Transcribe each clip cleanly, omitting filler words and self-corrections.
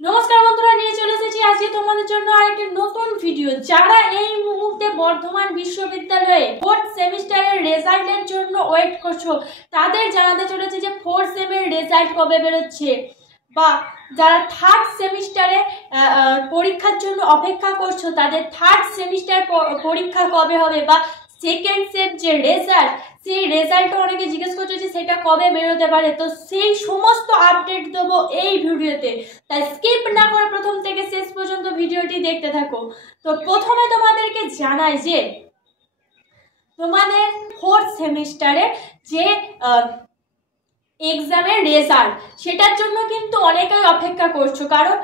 নমস্কার বন্ধুরা, নিয়ে চলে এসেছি আজকে তোমাদের জন্য আরেকটি নতুন ভিডিও। যারা এই মুহূর্তে বর্ধমান বিশ্ববিদ্যালয়ে ফোর্থ সেমিস্টারের রেজাল্টের জন্য ওয়েট করছো, তাদের জানাতে চলেছে যে ফোর্থ সেমের রেজাল্ট কবে বেরোচ্ছে, বা যারা থার্ড সেমিস্টারে পরীক্ষার জন্য অপেক্ষা করছো তাদের থার্ড সেমিস্টার পরীক্ষা কবে হবে, বা সেকেন্ড সেম যে রেজাল্ট, সেই রেজাল্টটা অনেকে জিজ্ঞেস করছে যে সেটা কবে বেরোতে পারে। তো সেই সমস্ত আপডেট দেবো এই ভিডিওতে, তাই স্কিপ না করে প্রথম থেকে শেষ পর্যন্ত ভিডিওটি দেখতে থাকো। তো প্রথমে তোমাদেরকে জানাই যে তোমাদের ফোর্থ সেমিস্টারে যে এক্সামের রেজাল্ট, সেটার জন্য কিন্তু অনেকেই অপেক্ষা করছো, কারণ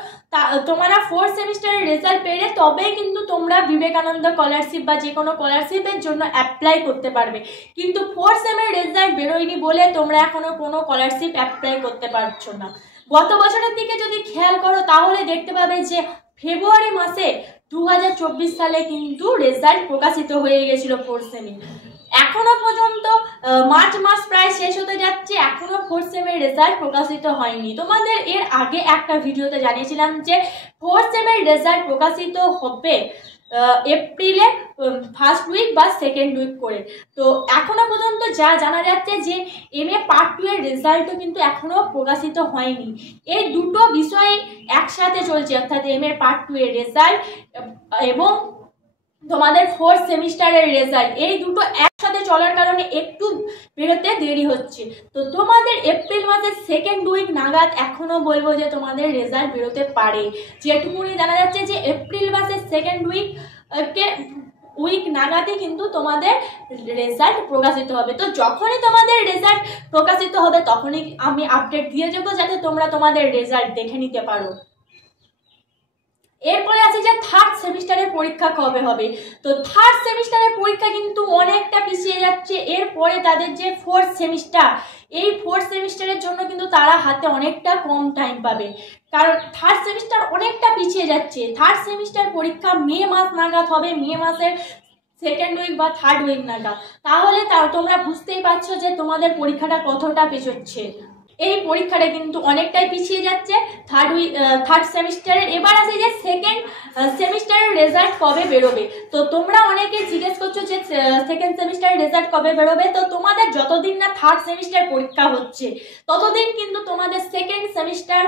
তোমরা ফোর্থ সেমিস্টারের রেজাল্ট পেলে তবেই কিন্তু তোমরা বিবেকানন্দ স্কলারশিপ বা যে কোনো স্কলারশিপের জন্য অ্যাপ্লাই করতে পারবে। কিন্তু ফোর্থ সেমের রেজাল্ট বেরোয়নি বলে তোমরা এখনো কোনো স্কলারশিপ অ্যাপ্লাই করতে পারছো না। গত বছরের দিকে যদি খেয়াল করো তাহলে দেখতে পাবে যে ফেব্রুয়ারি মাসে 2024 সালে কিন্তু রেজাল্ট প্রকাশিত হয়ে গেছিল ফোর্থ সেমে। এখনো পর্যন্ত মার্চ মাস প্রায় শেষ হতে যাচ্ছে, এখনো ফোর্থ সেমের রেজাল্ট প্রকাশিত হয়নি। তোমাদের এর আগে একটা ভিডিওতে জানিয়েছিলাম যে ফোর্থ সেমের রেজাল্ট প্রকাশিত হবে এপ্রিলে ফার্স্ট উইক বা সেকেন্ড উইক করে। তো এখনো পর্যন্ত যা জানা যাচ্ছে যে MA পার্ট 2 এর রেজাল্টও কিন্তু এখনো প্রকাশিত হয়নি। এই দুটো বিষয় একসাথে চলছে, অর্থাৎ MA পার্ট 2 এর রেজাল্ট এবং তোমাদের ফোর্থ সেমিস্টারের রেজাল্ট, এই দুটো একসাথে চলার কারণে একটু বেরোতে দেরি হচ্ছে। তো তোমাদের এপ্রিল মাসের সেকেন্ড উইক নাগাদ এখনো বলবো যে তোমাদের রেজাল্ট বেরোতে পারে। যেটুকুনি জানা যাচ্ছে যে এপ্রিল মাসের সেকেন্ড উইক নাগাদই কিন্তু তোমাদের রেজাল্ট প্রকাশিত হবে। তো যখনই তোমাদের রেজাল্ট প্রকাশিত হবে তখনই আমি আপডেট দিয়ে দেবো, যাতে তোমরা তোমাদের রেজাল্ট দেখে নিতে পারো। এরপরে আছে যে থার্ড সেমিস্টারের পরীক্ষা কবে হবে। তো থার্ড সেমিস্টারের পরীক্ষা কিন্তু অনেকটা পিছিয়ে যাচ্ছে। এরপরে তাদের যে ফোর্থ সেমিস্টার, এই ফোর্থ সেমিস্টারের জন্য কিন্তু তারা হাতে অনেকটা কম টাইম পাবে, কারণ থার্ড সেমিস্টার অনেকটা পিছিয়ে যাচ্ছে। থার্ড সেমিস্টার পরীক্ষা মে মাস নাগাদ হবে, মে মাসের সেকেন্ড উইক বা থার্ড উইক নাগাদ। তাহলে তোমরা বুঝতেই পারছো যে তোমাদের পরীক্ষাটা কতটা পেছোচ্ছে। এই পরীক্ষাটা কিন্তু অনেকটাই পিছিয়ে যাচ্ছে থার্ড সেমিস্টারের। এবার আছে যে সেকেন্ড সেমিস্টারের রেজাল্ট কবে বেরোবে। তো তোমরা অনেকে জিজ্ঞেস করছো যে সেকেন্ড সেমিস্টারের রেজাল্ট কবে বেরোবে। তো তোমাদের যতদিন না থার্ড সেমিস্টার পরীক্ষা হচ্ছে ততদিন কিন্তু তোমাদের সেকেন্ড সেমিস্টার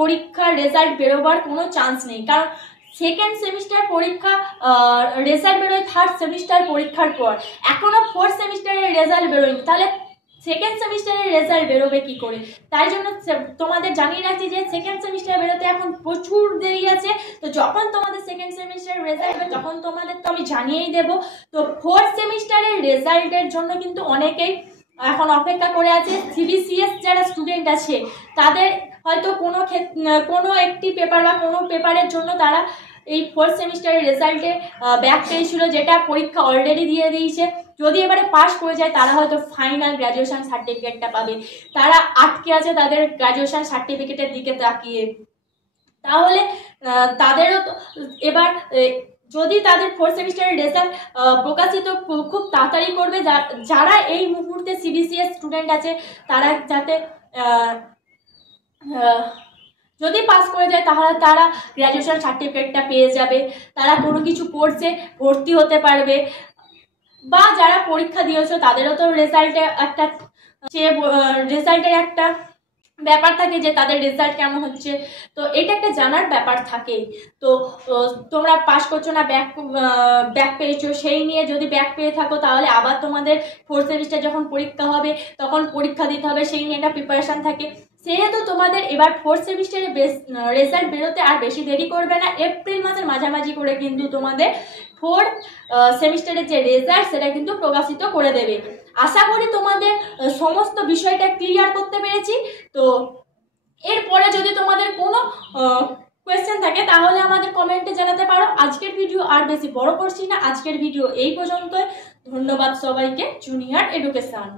পরীক্ষার রেজাল্ট বেরোবার কোনো চান্স নেই, কারণ সেকেন্ড সেমিস্টার পরীক্ষা রেজাল্ট বেরোয় থার্ড সেমিস্টার পরীক্ষার পর। এখনো ফোর্থ সেমিস্টারের রেজাল্ট বেরোয়নি, তাহলে সেকেন্ড সেমিস্টারের রেজাল্ট বেরোবে কি করে। তাই জন্য তোমাদের জানিয়ে রাখছি যে সেকেন্ড সেমিস্টার বেরোতে এখন প্রচুর দেরি আছে। তো যখন তোমাদের সেকেন্ড সেমিস্টারের রেজাল্ট হবে তখন তোমাদের তো আমি জানিয়েই দেবো। তো ফোর্থ সেমিস্টারের রেজাল্টের জন্য কিন্তু অনেকেই এখন অপেক্ষা করে আছে। CBCS যারা স্টুডেন্ট আছে তাদের হয়তো কোনো একটি পেপার বা কোনো পেপারের জন্য তারা এই ফোর্থ সেমিস্টারের রেজাল্টে ব্যাক পেয়েছিল, যেটা পরীক্ষা অলরেডি দিয়ে দিয়েছে। যদি এবারে পাস করে যায় তারা হয়তো ফাইনাল গ্র্যাজুয়েশন সার্টিফিকেটটা পাবে। তারা আটকে আছে তাদের গ্র্যাজুয়েশন সার্টিফিকেটের দিকে তাকিয়ে। তাহলে তাদেরও এবার যদি তাদের ফোর্থ সেমিস্টারের রেজাল্ট প্রকাশিত খুব তাড়াতাড়ি করবে। যারা এই মুহূর্তে CBCS স্টুডেন্ট আছে তারা যাতে যদি পাস করে যায় তাহলে তারা গ্র্যাজুয়েশন সার্টিফিকেটটা পেয়ে যাবে, তারা কোনো কিছু কোর্সে ভর্তি হতে পারবে। বা যারা পরীক্ষা দিয়েছো তাদেরও তো রেজাল্টের একটা ব্যাপার থাকে যে তাদের রেজাল্ট কেমন হচ্ছে। তো এটা একটা জানার ব্যাপার থাকে। তো তোমরা পাস করছো না, ব্যাক পেয়েছো, সেই নিয়ে যদি ব্যাক পেয়ে থাকো তাহলে আবার তোমাদের ফোর্থ সেমিস্টার যখন পরীক্ষা হবে তখন পরীক্ষা দিতে হবে, সেই নিয়ে একটা প্রিপারেশন থাকে। সেহেতু তোমাদের এবার ফোর্থ সেমিস্টারের রেজাল্ট বেরোতে আর বেশি দেরি করবে না। এপ্রিল মাসের মাঝামাঝি করে কিন্তু তোমাদের ফোর্থ সেমিস্টারের যে রেজাল্ট সেটা কিন্তু প্রকাশিত করে দেবে। আশা করি তোমাদের সমস্ত বিষয়টা ক্লিয়ার করতে পেরেছি। তো এরপরে যদি তোমাদের কোনো কোয়েশ্চেন থাকে তাহলে আমাদের কমেন্টে জানাতে পারো। আজকের ভিডিও আর বেশি বড় করছি না, আজকের ভিডিও এই পর্যন্তই। ধন্যবাদ সবাইকে। Junior education.